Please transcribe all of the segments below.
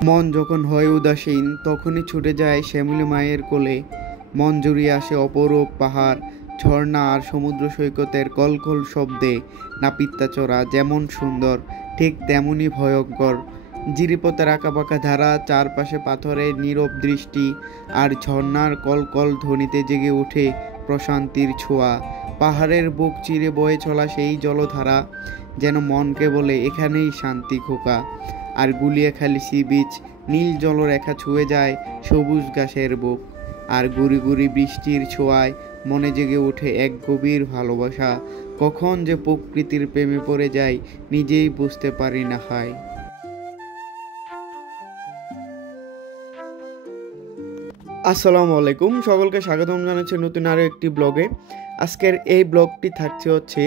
মন যখন হয় উদাসীন তখনই ছুটে যায় শ্যামলী মায়ের কোলে। মন জুড়িয়ে আসে অপরূপ পাহাড়, ঝর্ণা আর সমুদ্র সৈকতের কলকল শব্দে। নাপিতাচড়া যেমন সুন্দর ঠিক তেমনই ভয়ঙ্কর। জিরিপথের আঁকাবাঁকা ধারা, চারপাশে পাথরের নীরব দৃষ্টি আর ঝর্ণার কলকল ধ্বনিতে জেগে ওঠে প্রশান্তির ছোঁয়া। পাহাড়ের বুক চিরে বয়ে চলা সেই জলধারা যেন মনকে বলে এখানেই শান্তি খোকা। আর গুলিয়াখালী সি বিচ, নীল জলরেখা ছুঁয়ে যায় সবুজ ঘাসের বুক। আর গুড়ি গুড়ি বৃষ্টির ছোঁয়ায় মনে জেগে ওঠে এক গভীর ভালোবাসা। কখন যে প্রকৃতির প্রেমে পড়ে যায় নিজেই বুঝতে পারি না হায়। আসসালামু আলাইকুম, সকলকে স্বাগতম জানাচ্ছি নতুন আরও একটি ব্লগে। আজকের এই ব্লগটি থাকছে হচ্ছে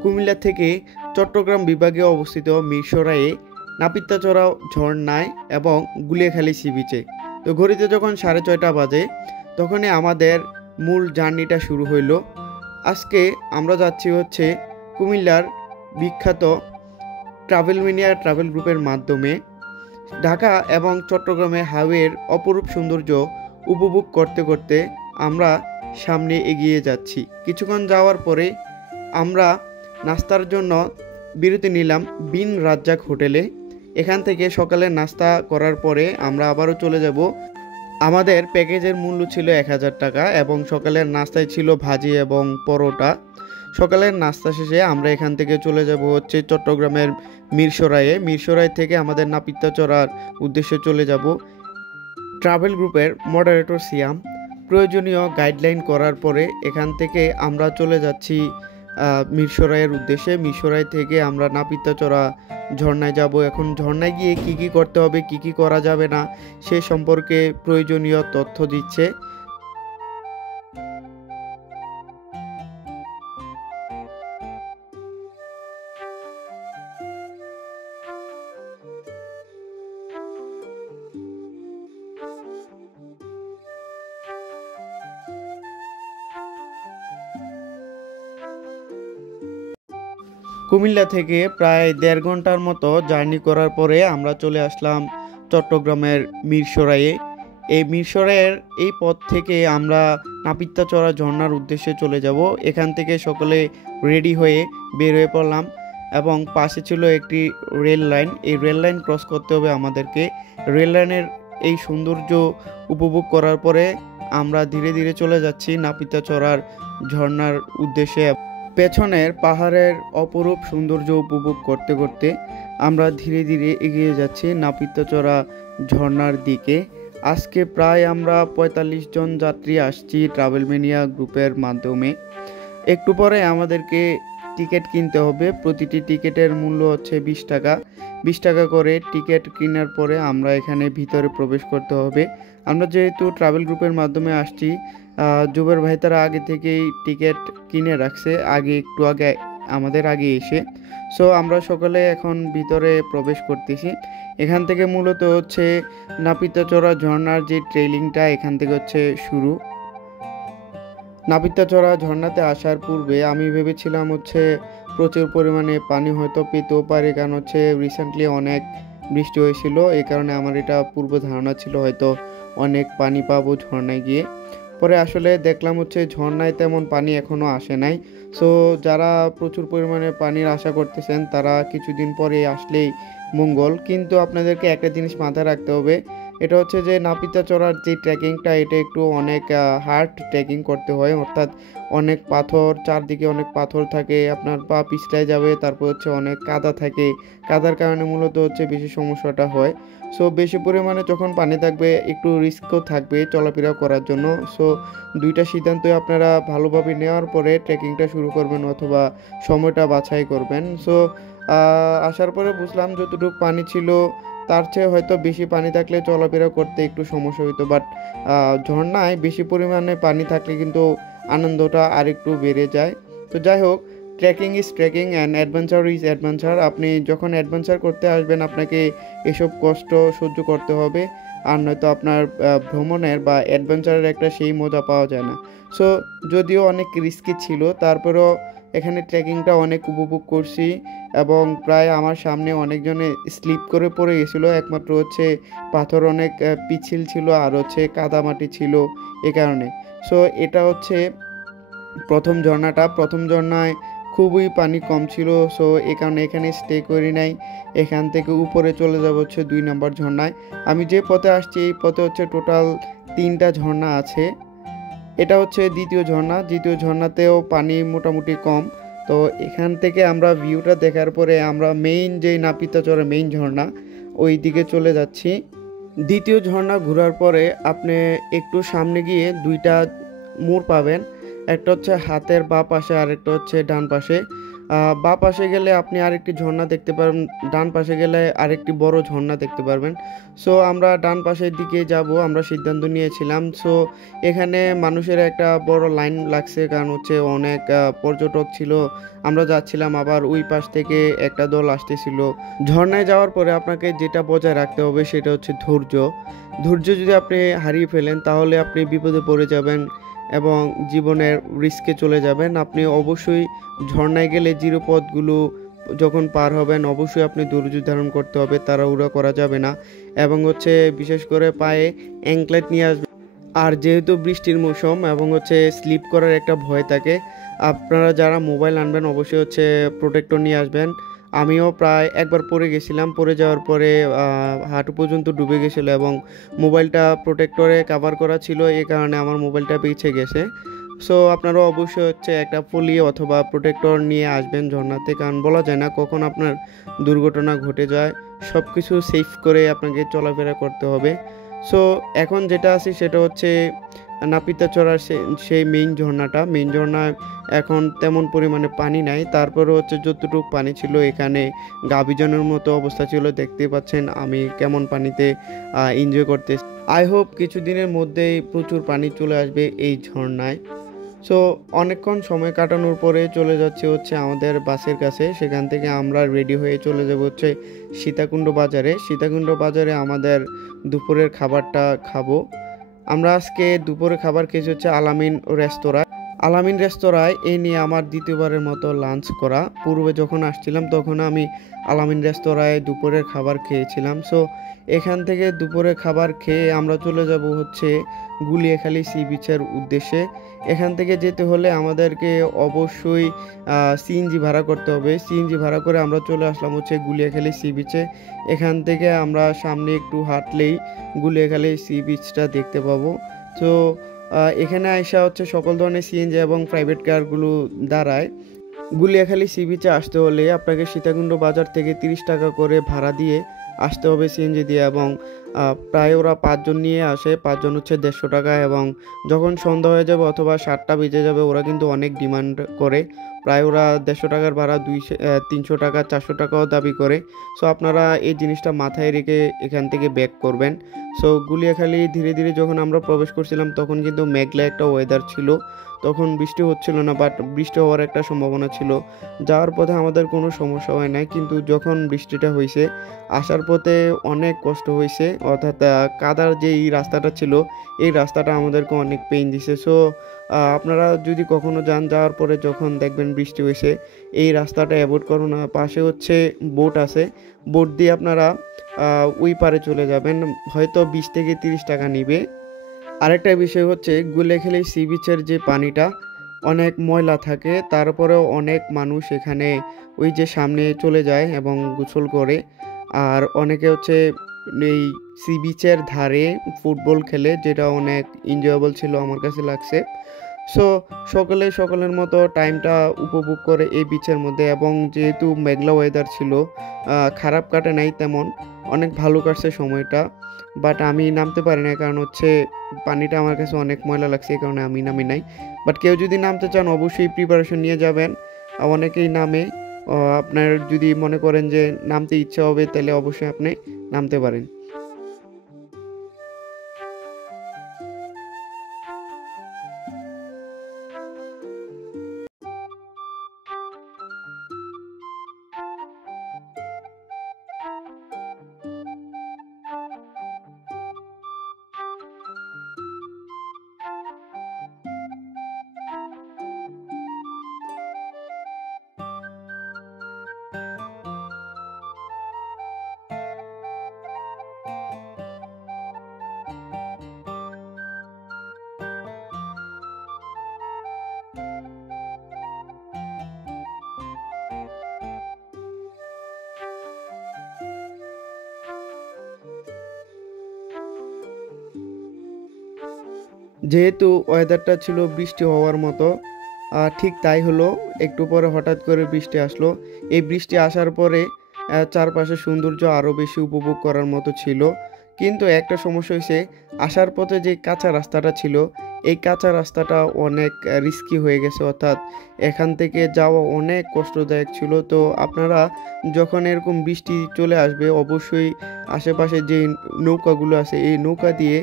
কুমিল্লা থেকে চট্টগ্রাম বিভাগে অবস্থিত মিরসরাইয়ে নাপিতাচড়া ঝর্ণায় এবং গুলিয়াখালী সি বিচে। তো ঘড়িতে যখন 6:30 বাজে তখনই আমাদের মূল জার্নিটা শুরু হইল। আজকে আমরা যাচ্ছি হচ্ছে কুমিল্লার বিখ্যাত ট্রাভেলমেনিয়া ট্রাভেল গ্রুপের মাধ্যমে ঢাকা এবং চট্টগ্রামে হাইওয়ের অপরূপ সৌন্দর্য উপভোগ করতে করতে আমরা সামনে এগিয়ে যাচ্ছি। কিছুক্ষণ যাওয়ার পরে আমরা নাস্তার জন্য বিরতি নিলাম বিন রাজ্জাক হোটেলে। এখান থেকে সকালের নাস্তা করার পরে আমরা আবারও চলে যাব। আমাদের প্যাকেজের মূল্য ছিল 1000 টাকা এবং সকালের নাস্তায় ছিল ভাজি এবং পরোটা। সকালের নাস্তা শেষে আমরা এখান থেকে চলে যাব হচ্ছে চট্টগ্রামের মিরসরাই থেকে আমাদের নাপিতাচড়ার উদ্দেশ্যে চলে যাব। ট্রাভেল গ্রুপের মডারেটর সিয়াম প্রয়োজনীয় গাইডলাইন করার পরে এখান থেকে আমরা চলে যাচ্ছি মিরসরাইয়ের উদ্দেশ্যে। মিরসরাই থেকে আমরা নাপিতাচড়া ঝর্ণায় যাব। এখন ঝর্ণায় গিয়ে কি কি করতে হবে, কি কি করা যাবে না সে সম্পর্কে প্রয়োজনীয় তথ্য দিচ্ছে। কুমিল্লা থেকে প্রায় 1.5 ঘন্টার মতো জার্নি করার পরে আমরা চলে আসলাম চট্টগ্রামের মিরসরাইয়ে। এই মিরসরাইয়ের এই পথ থেকে আমরা নাপিতাচড়া ঝর্ণার উদ্দেশ্যে চলে যাব। এখান থেকে সকলে রেডি হয়ে বের হয়ে পড়লাম এবং পাশে ছিল একটি রেল লাইন। এই রেল লাইন ক্রস করতে হবে আমাদেরকে। রেল লাইনের এই সৌন্দর্য উপভোগ করার পরে আমরা ধীরে ধীরে চলে যাচ্ছি নাপিতাচড়ার ঝর্ণার উদ্দেশ্যে। পেছনের পাহাড়ের অপরূপ সৌন্দর্য উপভোগ করতে করতে আমরা ধীরে ধীরে এগিয়ে যাচ্ছি নাপিতাচড়া ঝর্ণার দিকে। আজকে প্রায় আমরা 45 জন যাত্রী আসছি ট্রাভেলমেনিয়া গ্রুপের মাধ্যমে। একটু পরে আমাদেরকে টিকিট কিনতে হবে। প্রতিটি টিকিটের মূল্য হচ্ছে 20 টাকা। 20 টাকা করে টিকিট কেনার পরে আমরা এখানে ভিতরে প্রবেশ করতে হবে। আমরা যেহেতু ট্রাভেল গ্রুপের মাধ্যমে আসছি, জুবের ভাই তারা আগে থেকেই টিকিট কিনে রাখছে, একটু আগে আমাদের আগে এসে। সো আমরা সকলে এখন ভিতরে প্রবেশ করতেছি। এখান থেকে মূলত হচ্ছে নাপিতাচড়া ঝর্ণার যে ট্রেলিংটা এখান থেকে হচ্ছে শুরু। নাপিতাচড়া ঝর্ণাতে আসার পূর্বে আমি ভেবেছিলাম হচ্ছে প্রচুর পরিমাণে পানি হয়তো পেতেও পারে, কারণ হচ্ছে রিসেন্টলি অনেক বৃষ্টি হয়েছিল। এই কারণে আমার এটা পূর্ব ধারণা ছিল হয়তো অনেক পানি পাবো ঝর্ণায় গিয়ে। পরে আসলে দেখলাম হচ্ছে ঝর্ণায় তেমন পানি এখনও আসে নাই। সো যারা প্রচুর পরিমাণে পানির আশা করতেছেন তারা কিছুদিন পরে আসলেই মঙ্গল। কিন্তু আপনাদেরকে একটা জিনিস মাথায় রাখতে হবে, এটা হচ্ছে যে নাপিতাচড়ার যে ট্রেকিংটা এটা একটু অনেক হার্ড ট্রেকিং করতে হয়, অর্থাৎ অনেক পাথর, চারদিকে অনেক পাথর থাকে, আপনার পা পিছলায় যাবে। তারপর হচ্ছে অনেক কাদা থাকে, কাদার কারণে মূলত হচ্ছে বেশি সমস্যাটা হয়। সো বেশি পরিমাণে যখন পানি থাকবে একটু রিস্কও থাকবে চলাফেরা করার জন্য। সো দুইটা সিদ্ধান্তই আপনারা ভালোভাবে নেওয়ার পরে ট্রেকিংটা শুরু করবেন অথবা সময়টা বাছাই করবেন। সো আসার পরে বুঝলাম যতটুকু পানি ছিল তার চেয়ে হয়তো বেশি পানি থাকলে চলাফেরা করতে একটু সমস্যা হইতো, বাট ঝর্ণায় বেশি পরিমাণে পানি থাকলে কিন্তু আনন্দটা আরেকটু বেড়ে যায়। তো যাই হোক, trekking is trekking and adventure is adventure. আপনি যখন অ্যাডভেঞ্চার করতে আসবেন আপনাকে এসব কষ্ট সহ্য করতে হবে, আর নয়তো আপনার ভ্রমণের বা অ্যাডভেঞ্চারের একটা সেই মজা পাওয়া যায় না। সো যদিও অনেক রিস্কি ছিল তারপরেও এখানে ট্রেকিংটা অনেক উপভোগ করছি এবং প্রায় আমার সামনে অনেকজনে স্লিপ করে পড়ে গেছিলো, একমাত্র হচ্ছে পাথর অনেক পিচ্ছিল ছিল আর হচ্ছে কাদামাটি ছিল এ কারণে। সো এটা হচ্ছে প্রথম ঝর্ণায় খুবই পানি কম ছিল, সো এ কারণে এখানে স্টে করি নাই। এখান থেকে উপরে চলে যাব হচ্ছে 2 নম্বর ঝর্ণায়। আমি যে পথে আসছি এই পথে হচ্ছে টোটাল 3টা ঝর্ণা আছে। এটা হচ্ছে দ্বিতীয় ঝর্ণাতেও পানি মোটামুটি কম। তো এখান থেকে আমরা ভিউটা দেখার পরে আমরা মেইন যে নাপিতাচরের মেইন ঝর্ণা ওই দিকে চলে যাচ্ছি। দ্বিতীয় ঝর্ণা ঘোরার পরে আপনি একটু সামনে গিয়ে 2টা মোড় পাবেন, একটা হচ্ছে হাতের বাঁ পাশে আর একটা হচ্ছে ডান পাশে। বাঁ পাশে গেলে আপনি আরেকটি ঝর্ণা দেখতে পারবেন, ডান পাশে গেলে আরেকটি বড় ঝর্ণা দেখতে পারবেন। সো আমরা ডান পাশের দিকে যাব, আমরা সিদ্ধান্ত নিয়েছিলাম। সো এখানে মানুষের একটা বড় লাইন লাগছে, কারণ হচ্ছে অনেক পর্যটক ছিল। আমরা যাচ্ছিলাম, আবার ওই পাশ থেকে একটা দল আসতেছিল। ঝর্ণায় যাওয়ার পরে আপনাকে যেটা বজায় রাখতে হবে সেটা হচ্ছে ধৈর্য। ধৈর্য যদি আপনি হারিয়ে ফেলেন তাহলে আপনি বিপদে পড়ে যাবেন এবং জীবনের রিস্কে চলে যাবেন। আপনি অবশ্যই ঝর্ণায় গেলে জিরো পথগুলো যখন পার হবেন অবশ্যই আপনি ধৈর্য ধারণ করতে হবে, তাড়াহুড়া করা যাবে না। এবং হচ্ছে বিশেষ করে পায়ে অ্যাঙ্কলেট নিয়ে আসবেন। আর যেহেতু বৃষ্টির মৌসুম এবং হচ্ছে স্লিপ করার একটা ভয় থাকে, আপনারা যারা মোবাইল আনবেন অবশ্যই হচ্ছে প্রোটেক্টর নিয়ে আসবেন। আমিও প্রায় একবার পড়ে গেছিলাম, পড়ে যাওয়ার পরে হাঁটু পর্যন্ত ডুবে গেছিলো এবং মোবাইলটা প্রোটেক্টরে কভার করা ছিল, এই কারণে আমার মোবাইলটা বেঁচে গেছে। সো আপনারা অবশ্যই হচ্ছে একটা ফলি অথবা প্রোটেক্টর নিয়ে আসবেন ঝর্ণাতে, কারণ বলা যায় না কখন আপনার দুর্ঘটনা ঘটে যায়। সব কিছু সেফ করে আপনাকে চলাফেরা করতে হবে। সো এখন যেটা আছে সেটা হচ্ছে নাপিতাচড়ার সেই মেইন ঝর্ণায় এখন তেমন পরিমাণে পানি নাই, তারপরে হচ্ছে যতটুকু পানি ছিল এখানে গাভীজনের মতো অবস্থা ছিল। দেখতে পাচ্ছেন আমি কেমন পানিতে এনজয় করতে। আই হোপ কিছুদিনের মধ্যেই প্রচুর পানি চলে আসবে এই ঝর্ণায়। সো অনেকক্ষণ সময় কাটানোর পরে চলে যাচ্ছে হচ্ছে আমাদের বাসের কাছে। সেখান থেকে আমরা রেডি হয়ে চলে যাব হচ্ছে সীতাকুণ্ড বাজারে আমাদের দুপুরের খাবারটা খাবো। আমরা আজকে দুপুরে খাবার খেয়েছি হচ্ছে আলামিন রেস্তোরাঁয়। এই নিয়ে আমার দ্বিতীয়বারের মতো লাঞ্চ করা। পূর্বে যখন আসছিলাম তখন আমি আলামিন রেস্তোরাঁয় দুপুরের খাবার খেয়েছিলাম। সো এখান থেকে দুপুরের খাবার খেয়ে আমরা চলে যাব হচ্ছে গুলিয়াখালী সি বিচের উদ্দেশ্যে। এখান থেকে যেতে হলে আমাদেরকে অবশ্যই সিএনজি ভাড়া করতে হবে। সিএনজি ভাড়া করে আমরা চলে আসলাম হচ্ছে গুলিয়াখালী সি বিচে। এখান থেকে আমরা সামনে একটু হাঁটলেই গুলিয়াখালী সি বিচটা দেখতে পাবো। তো এখানে আইসা হচ্ছে সকল ধরনের সিএনজি এবং প্রাইভেট কারগুলো দাঁড়ায়। গুলিয়াখালী সি বিচে আসতে হলে আপনাকে সীতাকুণ্ড বাজার থেকে 30 টাকা করে ভাড়া দিয়ে আসতে হবে সিএনজি দিয়ে, এবং প্রায় ওরা 5 জন নিয়ে আসে, 5 জন হচ্ছে 150 টাকা। এবং যখন সন্ধ্যা হয়ে যাবে অথবা 7টা বেজে যাবে ওরা কিন্তু অনেক ডিমান্ড করে, প্রায় ওরা 150 টাকার ভাড়া 300 টাকা 400 টাকাও দাবি করে। সো আপনারা এই জিনিসটা মাথায় রেখে এখান থেকে ব্যাক করবেন। সো গুলিয়াখালী ধীরে ধীরে যখন আমরা প্রবেশ করছিলাম তখন কিন্তু মেঘলা একটা ওয়েদার ছিল, তখন বৃষ্টি হচ্ছিল না, বাট বৃষ্টি হওয়ার একটা সম্ভাবনা ছিল। যাওয়ার পথে আমাদের কোনো সমস্যা হয় নাই, কিন্তু যখন বৃষ্টিটা হয়েছে আসার পথে অনেক কষ্ট হয়েছে। অর্থাৎ কাদার যে এই রাস্তাটা ছিল এই রাস্তাটা আমাদেরকে অনেক পেইন দিছে। সো আপনারা যদি কখনো যাওয়ার পরে যখন দেখবেন বৃষ্টি হয়েছে এই রাস্তাটা অ্যাভয়েড করুন না। পাশে হচ্ছে বোট আছে, বোট দিয়ে আপনারা ওই পারে চলে যাবেন, হয়তো 20 থেকে 30 টাকা নিবে। আরেকটা বিষয় হচ্ছে গুলিয়াখালী সি বিচের যে পানিটা অনেক ময়লা থাকে, তারপরেও অনেক মানুষ এখানে ওই যে সামনে চলে যায় এবং গোসল করে। আর অনেকে হচ্ছে এই সি বিচের ধারে ফুটবল খেলে, যেটা অনেক এনজয়েবল ছিল আমার কাছে লাগছে। সো সকলের মতো টাইমটা উপভোগ করে এই বিচের মধ্যে, এবং যেহেতু মেঘলা ওয়েদার ছিল খারাপ কাটে নাই তেমন, অনেক ভালো কাটছে সময়টা। বাট আমি নামতে পারি না, কারণ হচ্ছে পানিটা আমার কাছে অনেক ময়লা লাগছে, এই কারণে আমি নামি নাই। বাট কেউ যদি নামতে চান অবশ্যই প্রিপারেশন নিয়ে যাবেন। অনেকেই নামে। আপনার যদি মনে করেন যে নামতে ইচ্ছা হবে তাহলে অবশ্যই আপনি নামতে পারেন। যেহেতু ওয়েদারটা ছিল বৃষ্টি হওয়ার মতো, ঠিক তাই হলো। একটু পরে হঠাৎ করে বৃষ্টি আসলো। এই বৃষ্টি আসার পরে চারপাশে সৌন্দর্য আরও বেশি উপভোগ করার মতো ছিল। কিন্তু একটা সমস্যা হয়েছে, আসার পথে যে কাঁচা রাস্তাটা ছিল, এই কাঁচা রাস্তাটা অনেক রিস্কি হয়ে গেছে, অর্থাৎ এখান থেকে যাওয়া অনেক কষ্টদায়ক ছিল। তো আপনারা যখন এরকম বৃষ্টি চলে আসবে, অবশ্যই আশেপাশে যে নৌকাগুলো আছে এই নৌকা দিয়ে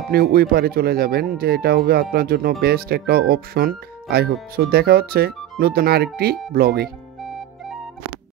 আপনি ওই পারে চলে যাবেন, যে এটা হবে আপনার জন্য বেস্ট একটা অপশন। I hope so. দেখা হচ্ছে নতুন আরেকটি ব্লগে।